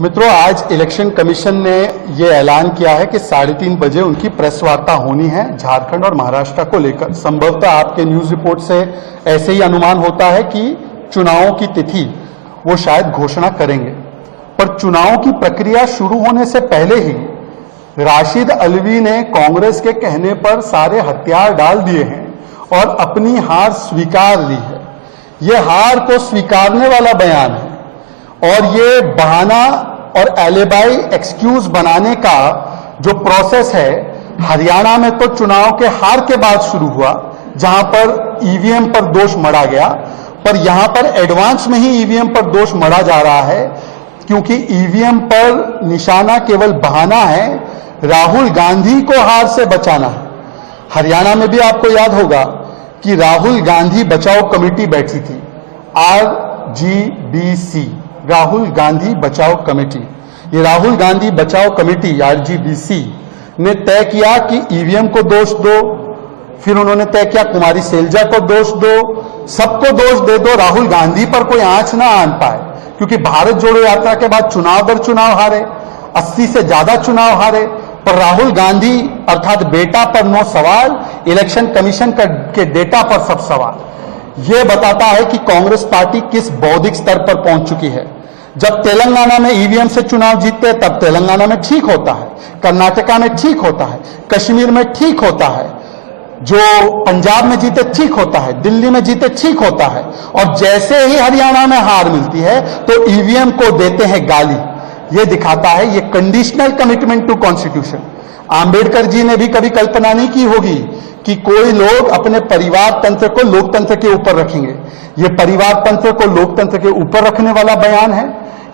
मित्रों, आज election commission ने यह ऐलान किया है कि 3:30 बजे उनकी प्रेस वार्ता होनी है झारखंड और महाराष्ट्र को लेकर। संभवतः आपके न्यूज रिपोर्ट से ऐसे ही अनुमान होता है कि चुनावों की तिथि वो शायद घोषणा करेंगे, पर चुनावों की प्रक्रिया शुरू होने से पहले ही राशिद अल्वी ने कांग्रेस के कहने पर सारे हथियार डाल दिए हैं और अपनी हार स्वीकार ली है। यह हार को स्वीकारने वाला बयान है और ये बहाना और एलिबाई एक्सक्यूज बनाने का जो प्रोसेस है, हरियाणा में तो चुनाव के हार के बाद शुरू हुआ, जहां पर ईवीएम पर दोष मढ़ा गया, पर यहां पर एडवांस में ही ईवीएम पर दोष मढ़ा जा रहा है, क्योंकि ईवीएम पर निशाना केवल बहाना है, राहुल गांधी को हार से बचाना है। हरियाणा में भी आपको याद होगा कि राहुल गांधी बचाओ कमेटी बैठी थी, RGBC, राहुल गांधी बचाओ कमेटी। ये राहुल गांधी बचाओ कमेटी RGBC ने तय किया कि ईवीएम को दोष दो, फिर उन्होंने तय किया कुमारी सैलजा को दोष दो, सबको दोष दे दो, राहुल गांधी पर कोई आंच ना आन पाए, क्योंकि भारत जोड़ो यात्रा के बाद चुनाव दर चुनाव हारे, 80 से ज्यादा चुनाव हारे, पर राहुल गांधी अर्थात बेटा पर नो सवाल, इलेक्शन कमीशन के डेटा पर सब सवाल। यह बताता है कि कांग्रेस पार्टी किस बौद्धिक स्तर पर पहुंच चुकी है। जब तेलंगाना में ईवीएम से चुनाव जीतते तब तेलंगाना में ठीक होता है, कर्नाटका में ठीक होता है, कश्मीर में ठीक होता है, जो पंजाब में जीते ठीक होता है, दिल्ली में जीते ठीक होता है, और जैसे ही हरियाणा में हार मिलती है तो ईवीएम को देते हैं गाली। यह दिखाता है ये conditional commitment to constitution. Ambedkar ji ने भी कभी कल्पना नहीं की होगी कि कोई लोग अपने परिवार तंत्र को लोकतंत्र के ऊपर रखेंगे। ये परिवार तंत्र को लोकतंत्र के ऊपर रखने वाला बयान है,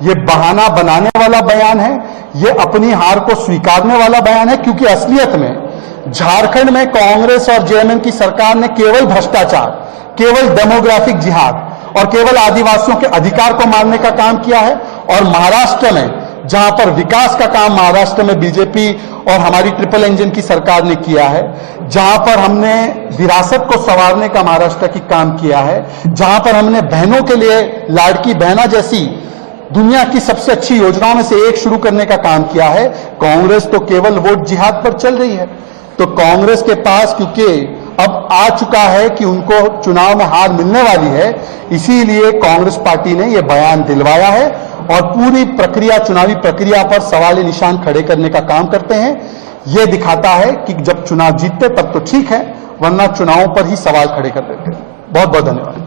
ये बहाना बनाने वाला बयान है, ये अपनी हार को स्वीकारने वाला बयान है, क्योंकि असलियत में झारखंड में कांग्रेस और जेएमएम की सरकार ने केवल भ्रष्टाचार, केवल डेमोग्राफिक जिहाद और केवल आदिवासियों के अधिकार को मारने का काम किया है। और महाराष्ट्र में जहां पर विकास का काम महाराष्ट्र में बीजेपी और हमारी ट्रिपल इंजन की सरकार ने किया है, जहां पर हमने विरासत को संवारने का महाराष्ट्र की काम किया है, जहां पर हमने बहनों के लिए लाड़की बहना जैसी दुनिया की सबसे अच्छी योजनाओं में से एक शुरू करने का काम किया है, कांग्रेस तो केवल वोट जिहाद पर चल रही है। तो कांग्रेस के पास क्योंकि अब आ चुका है कि उनको चुनाव में हार मिलने वाली है, इसीलिए कांग्रेस पार्टी ने यह बयान दिलवाया है और पूरी प्रक्रिया, चुनावी प्रक्रिया पर सवाल निशान खड़े करने का काम करते हैं। यह दिखाता है कि जब चुनाव जीतते तब तो ठीक है, वरना चुनावों पर ही सवाल खड़े कर देते हैं। बहुत बहुत धन्यवाद।